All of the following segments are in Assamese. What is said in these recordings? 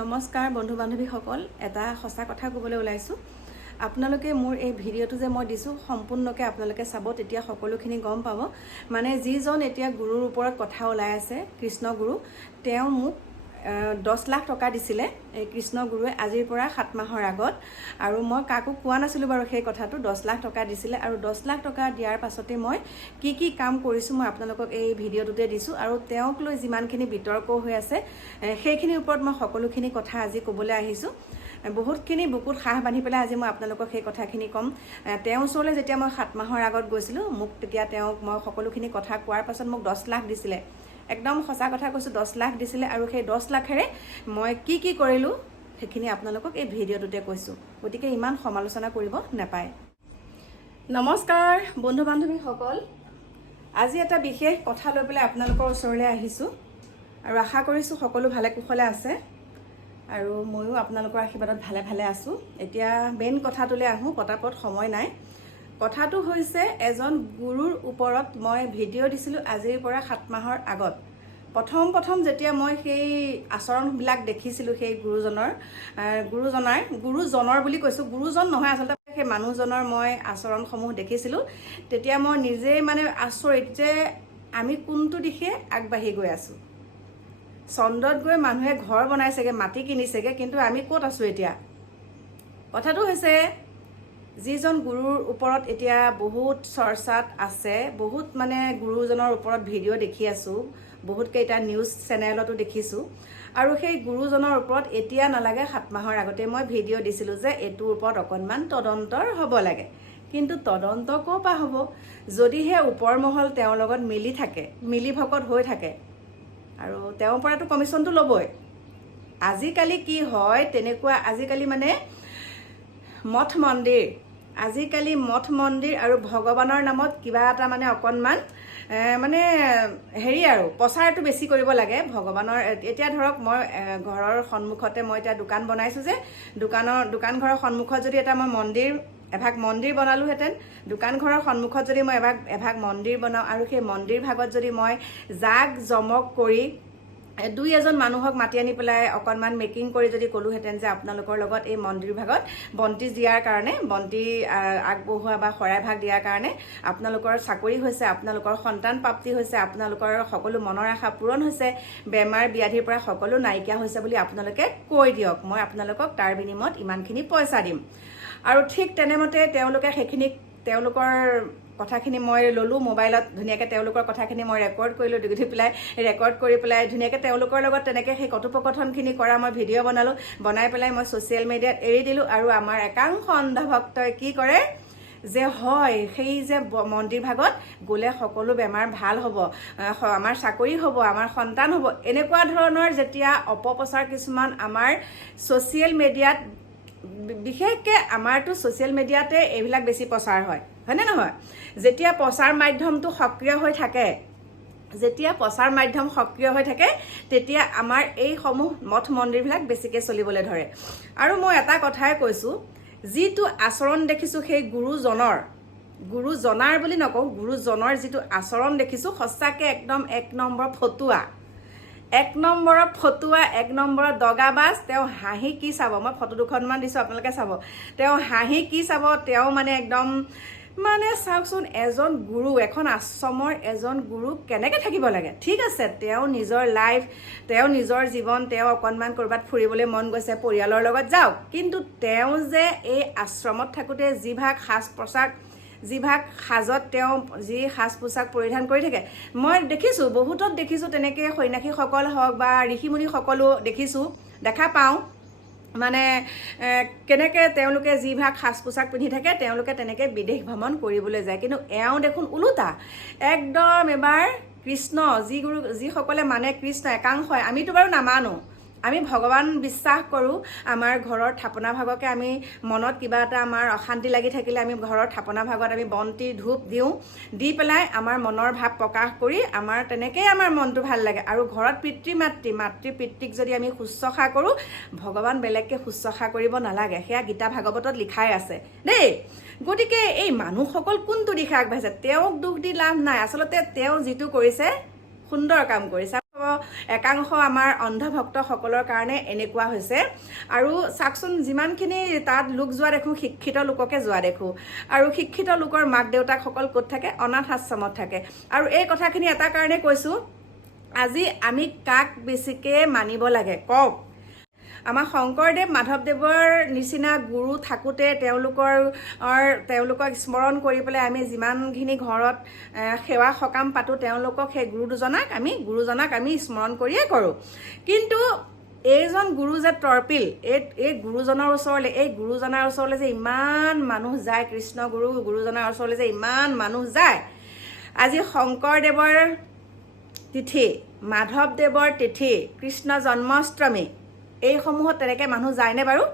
নমস্কাৰ বন্ধু বান্ধৱীসকল এটা সঁচা কথা ক'বলৈ ওলাইছোঁ। আপোনালোকে মোৰ এই ভিডিঅ'টো যে মই দিছোঁ সম্পূৰ্ণকৈ আপোনালোকে চাব তেতিয়া সকলোখিনি গম পাব। মানে যিজন এতিয়া গুৰুৰ ওপৰত কথা ওলাই আছে কৃষ্ণ গুৰু তেওঁ মোক দহ লাখ টকা দিছিলে এই কৃষ্ণ গুৰুৱে আজিৰ পৰা সাত মাহৰ আগত। আৰু মই কাকো কোৱা নাছিলোঁ বাৰু সেই কথাটো দহ লাখ টকা দিছিলে। আৰু দহ লাখ টকা দিয়াৰ পাছতে মই কি কি কাম কৰিছোঁ মই আপোনালোকক এই ভিডিঅ'টোতে দিছোঁ। আৰু তেওঁক লৈ যিমানখিনি বিতৰ্ক হৈ আছে সেইখিনিৰ ওপৰত মই সকলোখিনি কথা আজি ক'বলৈ আহিছোঁ। বহুতখিনি বুকুত সাহ বান্ধি পেলাই আজি মই আপোনালোকক সেই কথাখিনি ক'ম। তেওঁৰ ওচৰলৈ যেতিয়া মই সাত মাহৰ আগত গৈছিলোঁ মোক তেতিয়া তেওঁক মই সকলোখিনি কথা কোৱাৰ পাছত মোক দহ লাখ দিছিলে। একদম সঁচা কথা কৈছোঁ দহ লাখ দিছিলে আৰু সেই দহ লাখেৰে মই কি কি কৰিলোঁ সেইখিনি আপোনালোকক এই ভিডিঅ'টোতে কৈছোঁ। গতিকে ইমান সমালোচনা কৰিব নাপায়। নমস্কাৰ বন্ধু বান্ধৱীসকল আজি এটা বিশেষ কথা লৈ পেলাই আপোনালোকৰ ওচৰলৈ আহিছোঁ আৰু আশা কৰিছোঁ সকলো ভালে কুশলে আছে আৰু ময়ো আপোনালোকৰ আশীৰ্বাদত ভালে ভালে আছোঁ। এতিয়া মেইন কথাটোলৈ আহোঁ পতাপত সময় নাই। কথাটো হৈছে এজন গুৰুৰ ওপৰত মই ভিডিঅ' দিছিলোঁ আজিৰ পৰা সাত মাহৰ আগত। প্ৰথম প্ৰথম যেতিয়া মই সেই আচৰণবিলাক দেখিছিলোঁ সেই গুৰুজনৰ গুৰুজনাৰ গুৰুজনৰ বুলি কৈছোঁ গুৰুজন নহয় আচলতে সেই মানুহজনৰ মই আচৰণসমূহ দেখিছিলোঁ তেতিয়া মই নিজেই মানে আচৰিত যে আমি কোনটো দিশে আগবাঢ়ি গৈ আছোঁ। চন্দ্ৰত গৈ মানুহে ঘৰ বনাইছেগৈ মাটি কিনিছেগৈ কিন্তু আমি ক'ত আছোঁ এতিয়া? কথাটো হৈছে যিজন গুৰুৰ ওপৰত এতিয়া বহুত চৰ্চাত আছে বহুত মানে গুৰুজনৰ ওপৰত ভিডিঅ' দেখি আছোঁ বহুতকেইটা নিউজ চেনেলতো দেখিছোঁ। আৰু সেই গুৰুজনৰ ওপৰত এতিয়া নালাগে সাত মাহৰ আগতে মই ভিডিঅ' দিছিলোঁ যে এইটোৰ ওপৰত অকণমান তদন্তৰ হ'ব লাগে। কিন্তু তদন্ত ক'ৰ পৰা হ'ব? যদিহে ওপৰ মহল তেওঁৰ লগত মিলি থাকে মিলি ভকত হৈ থাকে আৰু তেওঁৰ পৰাতো কমিশ্যনটো ল'বই। আজিকালি কি হয় তেনেকুৱা আজিকালি মানে মঠ মন্দিৰ আজিকালি মঠ মন্দিৰ আৰু ভগৱানৰ নামত কিবা এটা মানে অকণমান মানে হেৰি আৰু প্ৰচাৰটো বেছি কৰিব লাগে ভগৱানৰ। এতিয়া ধৰক মই ঘৰৰ সন্মুখতে মই এতিয়া দোকান বনাইছোঁ যে দোকানৰ দোকান ঘৰৰ সন্মুখত যদি এটা মই মন্দিৰ এভাগ মন্দিৰ বনালোহেঁতেন দোকান ঘৰৰ সন্মুখত যদি মই এভাগ এভাগ মন্দিৰ বনাওঁ আৰু সেই মন্দিৰ ভাগত যদি মই জাক জমক কৰি দুই এজন মানুহক মাতি আনি পেলাই অকণমান মেকিং কৰি যদি ক'লোহেঁতেন যে আপোনালোকৰ লগত এই মন্দিৰ ভাগত বন্তি দিয়াৰ কাৰণে বন্তি আগবঢ়োৱা বা শৰাই ভাগ দিয়াৰ কাৰণে আপোনালোকৰ চাকৰি হৈছে আপোনালোকৰ সন্তান প্ৰাপ্তি হৈছে আপোনালোকৰ সকলো মনৰ আশা পূৰণ হৈছে বেমাৰ ব্যাধিৰ পৰা সকলো নাইকিয়া হৈছে বুলি আপোনালোকে কৈ দিয়ক। মই আপোনালোকক তাৰ বিনিময়ত ইমানখিনি পইচা দিম। আৰু ঠিক তেনেমতে তেওঁলোকে সেইখিনি তেওঁলোকৰ কথাখিনি মই ল'লোঁ মোবাইলত ধুনীয়াকৈ তেওঁলোকৰ কথাখিনি মই ৰেকৰ্ড কৰিলোঁ দি পেলাই ৰেকৰ্ড কৰি পেলাই ধুনীয়াকৈ তেওঁলোকৰ লগত তেনেকৈ সেই কথোপকথনখিনি কৰা মই ভিডিঅ' বনালোঁ বনাই পেলাই মই ছ'চিয়েল মিডিয়াত এৰি দিলোঁ আৰু আমাৰ একাংশ অন্ধভক্তই কি কৰে যে হয় সেই যে ব- মন্দিৰ ভাগত গ'লে সকলো বেমাৰ ভাল হ'ব আমাৰ চাকৰি হ'ব আমাৰ সন্তান হ'ব এনেকুৱা ধৰণৰ যেতিয়া অপপ্ৰচাৰ কিছুমান আমাৰ ছ'চিয়েল মিডিয়াত বিশেষকৈ আমাৰতো ছ'চিয়েল মিডিয়াতে এইবিলাক বেছি প্ৰচাৰ হয়। হয়নে নহয়? যেতিয়া প্ৰচাৰ মাধ্যমটো সক্ৰিয় হৈ থাকে যেতিয়া প্ৰচাৰ মাধ্যম সক্ৰিয় হৈ থাকে তেতিয়া আমাৰ এইসমূহ মঠ মন্দিৰবিলাক বেছিকৈ চলিবলৈ ধৰে। আৰু মই এটা কথাই কৈছোঁ যিটো আচৰণ দেখিছোঁ সেই গুৰুজনৰ গুৰুজনাৰ বুলি নকওঁ গুৰুজনৰ যিটো আচৰণ দেখিছোঁ সঁচাকৈ একদম এক নম্বৰ ফটুৱা। এক নম্বৰৰ ফটুৱা এক নম্বৰৰ দগাবাজ তেওঁ হাঁহি কি চাব? মই ফটো দুখনমান দিছোঁ আপোনালোকে চাব। তেওঁ হাঁহি কি চাব? তেওঁ মানে একদম মানে চাওকচোন এজন গুৰু এখন আশ্ৰমৰ এজন গুৰু কেনেকৈ থাকিব লাগে? ঠিক আছে তেওঁ নিজৰ লাইফ তেওঁ নিজৰ জীৱন তেওঁ অকণমান ক'ৰবাত ফুৰিবলৈ মন গৈছে পৰিয়ালৰ লগত যাওক। কিন্তু তেওঁ যে এই আশ্ৰমত থাকোঁতে যিভাগ সাজ পোছাক যিভাগ সাজত তেওঁ যি সাজ পোছাক পৰিধান কৰি থাকে। মই দেখিছোঁ বহুতত দেখিছোঁ তেনেকৈ সন্যাসীসকল হওক বা ঋষিমুনিসকলো দেখিছোঁ দেখা পাওঁ। মানে কেনেকৈ তেওঁলোকে যিভাগ সাজ পোছাক পিন্ধি থাকে তেওঁলোকে তেনেকৈ বিদেশ ভ্ৰমণ কৰিবলৈ যায়। কিন্তু এওঁ দেখোন ওলোটা। একদম এবাৰ কৃষ্ণ যি গুৰু যিসকলে মানে কৃষ্ণ একাংশই আমিতো বাৰু নামানো। আমি ভগৱান বিশ্বাস কৰোঁ আমাৰ ঘৰৰ থাপনা ভাগকে আমি মনত কিবা এটা আমাৰ অশান্তি লাগি থাকিলে আমি ঘৰৰ থাপনা ভাগত আমি বন্তি ধূপ দিওঁ দি পেলাই আমাৰ মনৰ ভাৱ প্ৰকাশ কৰি আমাৰ তেনেকেই আমাৰ মনটো ভাল লাগে। আৰু ঘৰত পিতৃ মাতৃ মাতৃ পিতৃক যদি আমি শুশ্ৰূষা কৰোঁ ভগৱান বেলেগকৈ শুশ্ৰূষা কৰিব নালাগে। সেয়া গীতা ভাগৱতত লিখাই আছে। দেই গতিকে এই মানুহসকল কোনটো দিশে আগবাঢ়িছে? তেওঁক দুখ দি লাভ নাই। আচলতে তেওঁ যিটো কৰিছে সুন্দৰ কাম কৰিছে। একাংশ আমাৰ অন্ধভক্তসকলৰ কাৰণে এনেকুৱা হৈছে। আৰু চাওকচোন যিমানখিনি তাত লোক যোৱা দেখোঁ শিক্ষিত লোককে যোৱা দেখোঁ। আৰু শিক্ষিত লোকৰ মাক দেউতাকসকল ক'ত থাকে? অনাথ আশ্ৰমত থাকে। আৰু এই কথাখিনি এটা কাৰণে কৈছোঁ আজি আমি কাক বেছিকৈ মানিব লাগে? কওক। আমাৰ শংকৰদেৱ মাধৱদেৱৰ নিচিনা গুৰু থাকোঁতে তেওঁলোকৰ তেওঁলোকক স্মৰণ কৰি পেলাই আমি যিমানখিনি ঘৰত সেৱা সকাম পাতোঁ তেওঁলোকক সেই গুৰু দুজনাক আমি গুৰুজনাক আমি স্মৰণ কৰিয়ে কৰোঁ। কিন্তু এইজন গুৰু যে তৰ্পিল এই এই গুৰুজনৰ ওচৰলৈ এই গুৰুজনাৰ ওচৰলৈ যে ইমান মানুহ যায় কৃষ্ণ গুৰু গুৰুজনাৰ ওচৰলৈ যে ইমান মানুহ যায় আজি শংকৰদেৱৰ তিথি মাধৱদেৱৰ তিথি কৃষ্ণ জন্মাষ্টমী এইসমূহত তেনেকৈ মানুহ যায়নে বাৰু?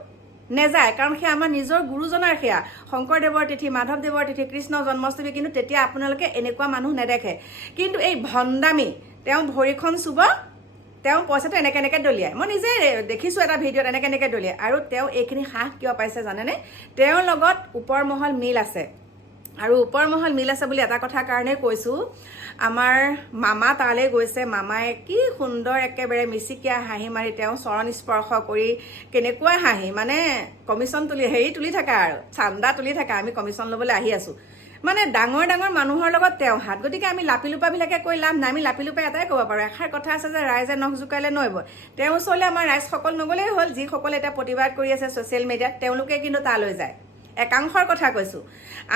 নেযায় কাৰণ সেয়া আমাৰ নিজৰ গুৰুজনাৰ সেয়া। শংকৰদেৱৰ তিথি মাধৱদেৱৰ তিথি কৃষ্ণ জন্মাষ্টমী কিন্তু তেতিয়া আপোনালোকে এনেকুৱা মানুহ নেদেখে। কিন্তু এই ভণ্ডামী তেওঁ ভৰিখন চুব তেওঁ পইচাটো এনেকৈ এনেকৈ দলিয়ায়। মই নিজে দেখিছোঁ এটা ভিডিঅ'ত এনেকৈ এনেকৈ দলিয়ায়। আৰু তেওঁ এইখিনি সাহ কিয় পাইছে জানেনে? তেওঁৰ লগত ওপৰ মহল মিল আছে। আৰু ওপৰ মহল মিল আছে বুলি এটা কথাৰ কাৰণেই কৈছোঁ আমাৰ মামা তালৈ গৈছে মামাই কি সুন্দৰ একেবাৰে মিচিকীয়া হাঁহি মাৰি তেওঁ চৰণ স্পৰ্শ কৰি কেনেকুৱা হাঁহি মানে কমিশ্যন তুলি হেৰি তুলি থাকা আৰু চান্দা তুলি থাকা আমি কমিশ্যন ল'বলৈ আহি আছোঁ। মানে ডাঙৰ ডাঙৰ মানুহৰ লগত তেওঁ হাত গতিকে আমি লাপিলোপাবিলাকে কৈ লাভ নাই আমি লাপিলোপাই এটাই ক'ব পাৰোঁ এষাৰ কথা আছে যে ৰাইজে নখ জোকাৰিলে নৈব তেওঁৰ ওচৰলৈ আমাৰ ৰাইজসকল নগ'লেই হ'ল যিসকলে এতিয়া প্ৰতিবাদ কৰি আছে ছ'চিয়েল মিডিয়াত তেওঁলোকে কিন্তু তালৈ যায়। একাংশৰ কথা কৈছোঁ।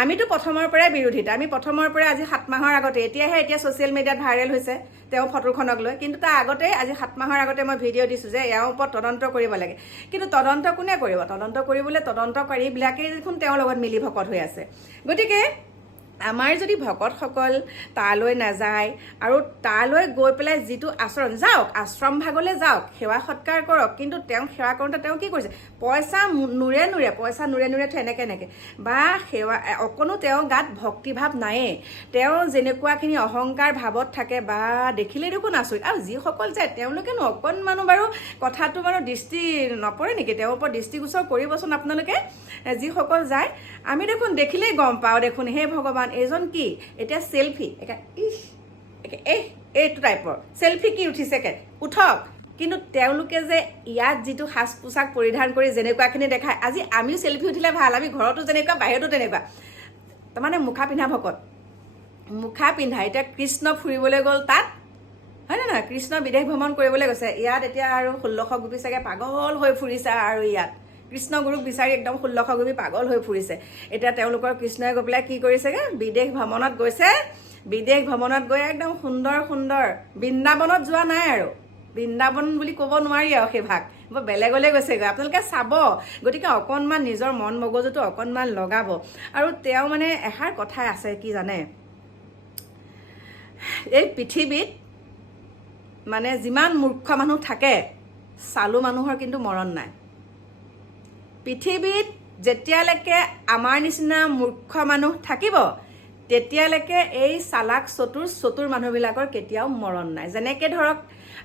আমিতো প্ৰথমৰ পৰাই বিৰোধিতা আমি প্ৰথমৰ পৰাই আজি সাত মাহৰ আগতে এতিয়াহে এতিয়া ছ'চিয়েল মিডিয়াত ভাইৰেল হৈছে তেওঁ ফটোখনক লৈ। কিন্তু তাৰ আগতে আজি সাত মাহৰ আগতে মই ভিডিঅ' দিছোঁ যে ইয়াৰ ওপৰত তদন্ত কৰিব লাগে। কিন্তু তদন্ত কোনে কৰিব? তদন্ত কৰিবলৈ তদন্তকাৰীবিলাকেই দেখোন তেওঁৰ লগত মিলি ভকত হৈ আছে। গতিকে আমাৰ যদি ভকতসকল তালৈ নাযায় আৰু তালৈ গৈ পেলাই যিটো আচৰণ যাওক আশ্ৰম ভাগলৈ যাওক সেৱা সৎকাৰ কৰক কিন্তু তেওঁ সেৱা কৰোঁতে তেওঁ কি কৰিছে? পইচা নোৰে নোৰে পইচা নোৰে নোৰে থৈ এনেকৈ বা সেৱা অকণো তেওঁ গাত ভক্তিভাৱ নায়েই। তেওঁ যেনেকুৱাখিনি অহংকাৰ ভাৱত থাকে বা দেখিলেই দেখোন আচৰিত আৰু যিসকল যায় তেওঁলোকেনো অকণমানো বাৰু কথাটো বাৰু দৃষ্টি নপৰে নেকি? তেওঁৰ ওপৰত দৃষ্টিগোচৰ কৰিবচোন আপোনালোকে যিসকল যায়। আমি দেখোন দেখিলেই গম পাওঁ দেখোন হে ভগৱান এইজন কি? এতিয়া চেলফি একে ইহ একে এই এইটো টাইপৰ। চেলফি কি উঠিছে একে উঠক। কিন্তু তেওঁলোকে যে ইয়াত যিটো সাজ পোছাক পৰিধান কৰি যেনেকুৱাখিনি দেখায় আজি আমিও চেলফি উঠিলে ভাল আমি ঘৰতো যেনেকুৱা বাহিৰতো তেনেকুৱা। তাৰমানে মুখা পিন্ধা ভকত। মুখা পিন্ধা এতিয়া কৃষ্ণ ফুৰিবলৈ গ'ল তাত। হয় নে নহয়? কৃষ্ণ বিদেশ ভ্ৰমণ কৰিবলৈ গৈছে। ইয়াত এতিয়া আৰু ষোল্লশ গোপী চাগে পাগল হৈ ফুৰিছে আৰু ইয়াত। কৃষ্ণ গুৰুক বিচাৰি একদম ষোল্লশ গোপী পাগল হৈ ফুৰিছে। এতিয়া তেওঁলোকৰ কৃষ্ণই গৈ পেলাই কি কৰিছেগৈ? বিদেশ ভ্ৰমণত গৈছে। বিদেশ ভ্ৰমণত গৈ একদম সুন্দৰ সুন্দৰ। বৃন্দাবনত যোৱা নাই আৰু। বৃন্দাবন বুলি ক'ব নোৱাৰি আৰু সেই ভাগ বৰ বেলেগলৈ গৈছেগৈ। আপোনালোকে চাব। গতিকে অকণমান নিজৰ মন মগজুটো অকণমান লগাব। আৰু তেওঁ মানে এষাৰ কথাই আছে কি জানে? এই পৃথিৱীত মানে যিমান মূৰ্খ মানুহ থাকে চালু মানুহৰ কিন্তু মৰণ নাই। পৃথিৱীত যেতিয়ালৈকে আমাৰ নিচিনা মূৰ্খ মানুহ থাকিব তেতিয়ালৈকে এই চালাক চতুৰ চতুৰ মানুহবিলাকৰ কেতিয়াও মৰণ নাই। যেনেকৈ ধৰক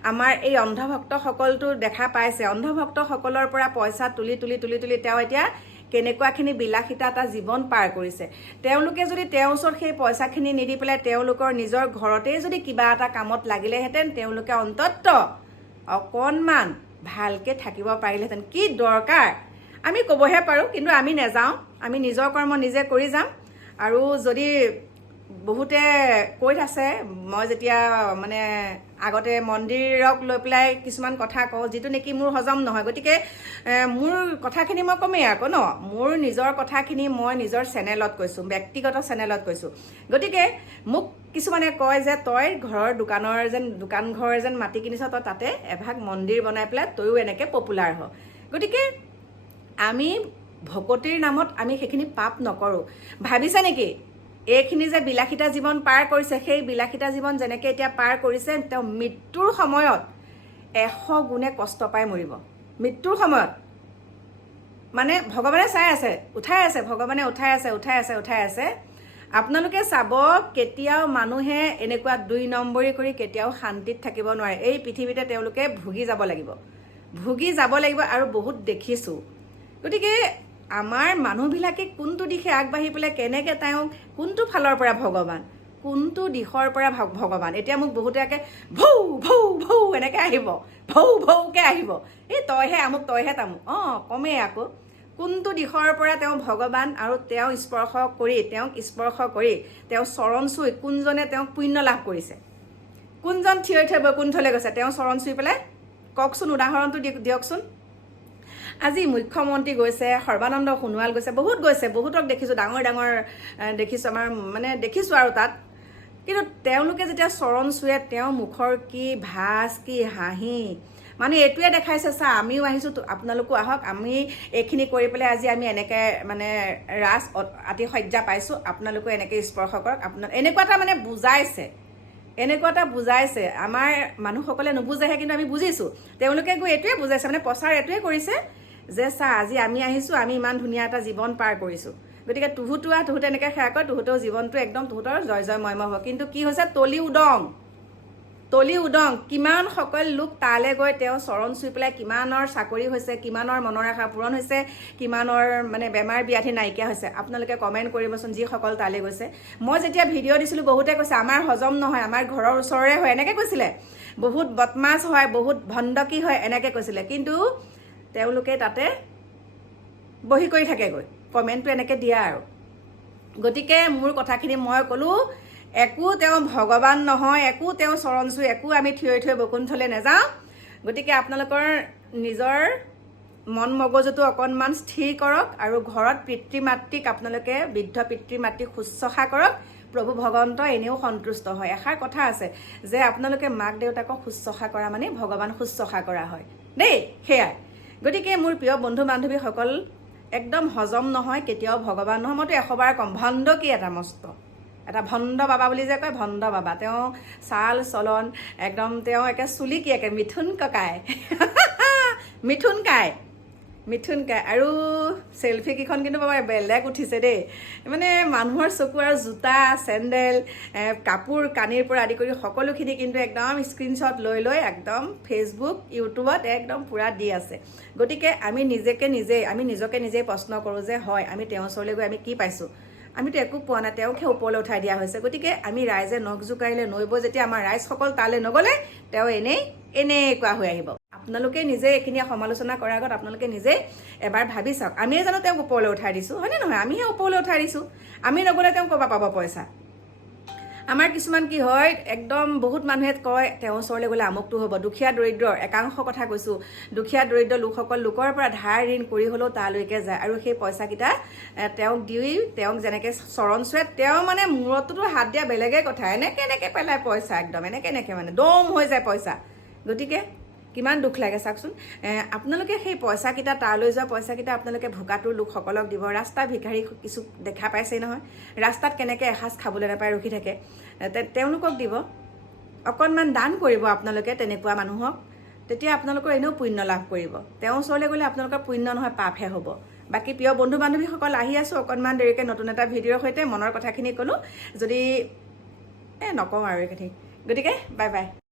আমাৰ এই অন্ধভক্তসকলটো দেখা পাইছে। অন্ধভক্তসকলৰ পৰা পইচা তুলি তুলি তুলি তুলি তেওঁ এতিয়া কেনেকুৱাখিনি বিলাসিতা এটা জীৱন পাৰ কৰিছে। তেওঁলোকে যদি তেওঁৰ ওচৰত সেই পইচাখিনি নিদি পেলাই তেওঁলোকৰ নিজৰ ঘৰতেই যদি কিবা এটা কামত লাগিলেহেঁতেন তেওঁলোকে অন্তত অকণমান ভালকৈ থাকিব পাৰিলেহেঁতেন। কি দৰকাৰ? আমি ক'বহে পাৰোঁ কিন্তু আমি নেযাওঁ। আমি নিজৰ কৰ্ম নিজে কৰি যাম। আৰু যদি বহুতে কৈ আছে মই যেতিয়া মানে আগতে মন্দিৰক লৈ পেলাই কিছুমান কথা কওঁ যিটো নেকি মোৰ হজম নহয়। গতিকে মোৰ কথাখিনি মই কমেই আকৌ ন। মোৰ নিজৰ কথাখিনি মই নিজৰ চেনেলত কৈছোঁ ব্যক্তিগত চেনেলত কৈছোঁ। গতিকে মোক কিছুমানে কয় যে তই ঘৰৰ দোকানৰ যেন দোকান ঘৰ যেন মাটি কিনিছ তই তাতে এভাগ মন্দিৰ বনাই পেলাই তয়ো এনেকৈ পপুলাৰ হ। গতিকে আমি ভকতিৰ নামত আমি সেইখিনি পাপ নকৰোঁ। ভাবিছে নেকি? এইখিনি যে বিলাসিতা জীৱন পাৰ কৰিছে সেই বিলাসিতা জীৱন যেনেকৈ এতিয়া পাৰ কৰিছে তেওঁ মৃত্যুৰ সময়ত এশ গুণে কষ্ট পাই মৰিব। মৃত্যুৰ সময়ত। মানে ভগৱানে চাই আছে উঠাই আছে ভগৱানে উঠাই আছে উঠাই আছে উঠাই আছে। আপোনালোকে চাব কেতিয়াও মানুহে এনেকুৱা দুই নম্বৰী কৰি কেতিয়াও শান্তিত থাকিব নোৱাৰে। এই পৃথিৱীতে তেওঁলোকে ভুগি যাব লাগিব। ভুগি যাব লাগিব আৰু বহুত দেখিছোঁ। গতিকে আমাৰ মানুহবিলাকে কোনটো দিশে আগবাঢ়ি পেলাই কেনেকৈ তেওঁক কোনটো ফালৰ পৰা ভগৱান কোনটো দিশৰ পৰা ভগৱান? এতিয়া মোক বহুতে ভৌ ভৌ ভৌ এনেকৈ আহিব ভৌ ভৌকৈ আহিব। এই তইহে আমুক তইহে তামুক। অঁ কমেই আকৌ। কোনটো দিশৰ পৰা তেওঁ ভগৱান আৰু তেওঁ স্পৰ্শ কৰি তেওঁক স্পৰ্শ কৰি তেওঁ চৰণ চুই কোনজনে তেওঁক পুণ্য লাভ কৰিছে? কোনজন থিয় থিয় বৈকুণ্ঠলৈ গৈছে? তেওঁ চৰণ চুই পেলাই কওকচোন উদাহৰণটো দিয়কচোন। আজি মুখ্যমন্ত্ৰী গৈছে সৰ্বানন্দ সোণোৱাল গৈছে বহুত গৈছে বহুতক দেখিছোঁ ডাঙৰ ডাঙৰ দেখিছোঁ আমাৰ মানে দেখিছোঁ আৰু তাত। কিন্তু তেওঁলোকে যেতিয়া চৰণ চুৱে তেওঁৰ মুখৰ কি ভাজ কি হাঁহি। মানে এইটোৱে দেখাইছে চা আমিও আহিছোঁ আপোনালোকো আহক আমি এইখিনি কৰি পেলাই আজি আমি এনেকৈ মানে ৰাজ আতিশয্যা পাইছোঁ আপোনালোকো এনেকৈ স্পৰ্শ কৰক আপোনাক এনেকুৱা এটা মানে বুজাইছে। এনেকুৱা এটা বুজাইছে আমাৰ মানুহসকলে নুবুজেহে কিন্তু আমি বুজিছোঁ। তেওঁলোকে গৈ এইটোৱে বুজাইছে মানে প্ৰচাৰ এইটোৱে কৰিছে যে চা আজি আমি আহিছোঁ আমি ইমান ধুনীয়া এটা জীৱন পাৰ কৰিছোঁ। গতিকে তুহুতো আহ তুহুতে এনেকৈ সেৱা কৰ তুহুতেও জীৱনটো একদম তুহুতৰ জয় জয় ময় ময় হ'ব কিন্তু কি হৈছে? তলি উদং। তলি উদং। কিমান সকল লোক তালৈ গৈ তেওঁ চৰণ চুই পেলাই কিমানৰ চাকৰি হৈছে কিমানৰ মনৰ আশা পূৰণ হৈছে কিমানৰ মানে বেমাৰ ব্যাধি নাইকিয়া হৈছে। আপোনালোকে কমেণ্ট কৰিবচোন যিসকল তালৈ গৈছে। মই যেতিয়া ভিডিঅ' দিছিলোঁ বহুতে কৈছে আমাৰ হজম নহয় আমাৰ ঘৰৰ ওচৰৰে হয়। এনেকৈ কৈছিলে। বহুত বদমাছ হয় বহুত ভণ্ডকী হয় এনেকৈ কৈছিলে। কিন্তু তেওঁলোকে তাতে বহি কৰি থাকেগৈ। কমেণ্টটো এনেকৈ দিয়া আৰু। গতিকে মোৰ কথাখিনি মই ক'লোঁ একো তেওঁ ভগৱান নহয় একো তেওঁ চৰণ চুই একো আমি থিয় থিয় বৈকুণ্ঠলৈ নাযাওঁ। গতিকে আপোনালোকৰ নিজৰ মন মগজুটো অকণমান স্থিৰ কৰক আৰু ঘৰত পিতৃ মাতৃক আপোনালোকে বৃদ্ধ পিতৃ মাতৃক শুশ্ৰূষা কৰক। প্ৰভু ভগৱন্ত এনেও সন্তুষ্ট হয়। এষাৰ কথা আছে যে আপোনালোকে মাক দেউতাকক শুশ্ৰূষা কৰা মানে ভগৱান শুশ্ৰূষা কৰা হয়। দেই সেয়াই। গতিকে মোৰ প্ৰিয় বন্ধু বান্ধৱীসকল একদম হজম নহয় কেতিয়াও ভগৱান নহয়। মইতো এশবাৰ ক'ম ভণ্ড কি এটা মস্ত? এটা ভণ্ড বাবা বুলি যে কয় ভণ্ড বাবা। তেওঁ চাল চলন একদম তেওঁ একে চুলি কি একে মিথুন ককাই। মিথুন কাই মিথুন কাই। আৰু চেলফি কেইখন কিন্তু বাবা বেলেগ উঠিছে দেই। মানে মানুহৰ চকু আৰু জোতা, চেণ্ডেল কাপোৰ, কানিৰ পৰা আদি কৰি সকলোখিনি কিন্তু একদম স্ক্ৰীনশ্বট লৈ লৈ একদম ফেচবুক, ইউটিউবত একদম পূৰা দি আছে। গতিকে আমি নিজকে নিজেই আমি নিজকে নিজেই প্ৰশ্ন কৰোঁ যে, হয়, আমি তেওঁৰ ওচৰলৈ গৈ আমি কি পাইছোঁ? আমিতো একো পোৱা নাই, তেওঁকহে ওপৰলৈ উঠাই দিয়া হৈছে। গতিকে আমি ৰাইজে নখ জোকাৰিলে নৈব, যেতিয়া আমাৰ ৰাইজসকল তালৈ নগ'লে, তেওঁ এনেই, এনেকুৱা হৈ আহিব। আপোনালোকে নিজে এইখিনি সমালোচনা কৰাৰ আগত আপোনালোকে নিজে এবাৰ ভাবি চাওক। আমিয়ে জানো তেওঁক ওপৰলৈ উঠাই দিছোঁ হয়নে নহয়? আমিহে ওপৰলৈ উঠাই দিছোঁ। আমি নগ'লে তেওঁ ক'ৰপৰা পাব পইচা? আমাৰ কিছুমান কি হয় একদম বহুত মানুহে কয় তেওঁৰ ওচৰলৈ গ'লে আমুকটো হ'ব। দুখীয়া দৰিদ্ৰৰ একাংশ কথা কৈছোঁ। দুখীয়া দৰিদ্ৰ লোকসকল লোকৰ পৰা ধাৰ ঋণ কৰি হ'লেও তালৈকে যায় আৰু সেই পইচাকেইটা তেওঁক দি তেওঁক যেনেকৈ চৰণ চুৱে তেওঁ মানে মূৰতটোতো হাত দিয়া বেলেগে কথা। এনেকৈ এনেকৈ পেলায় পইচা একদম এনেকৈ এনেকৈ মানে দম হৈ যায় পইচা। গতিকে কিমান দুখ লাগে চাওকচোন। এ, আপোনালোকে সেই পইচাকেইটা তালৈ যোৱা পইচাকেইটা আপোনালোকে ভোকাটোৰ লোকসকলক দিব। ৰাস্তা ভিখাৰী কিছু দেখা পাইছেই নহয়। ৰাস্তাত কেনেকৈ এসাঁজ খাবলৈ নাপায় ৰখি থাকে। এ, তেওঁলোকক দিব। অকণমান দান কৰিব আপোনালোকে তেনেকুৱা মানুহক। তেতিয়া আপোনালোকৰ এনেও পুণ্য লাভ কৰিব। তেওঁৰ ওচৰলৈ গ'লে আপোনালোকৰ পুণ্য নহয় পাপহে হ'ব। বাকী প্ৰিয় বন্ধু বান্ধৱীসকল আহি আছোঁ। অকণমান দেৰিকৈ নতুন এটা ভিডিঅ'ৰ সৈতে মনৰ কথাখিনি ক'লোঁ। যদি এই নকওঁ আৰু এইখিনি। গতিকে বাই বাই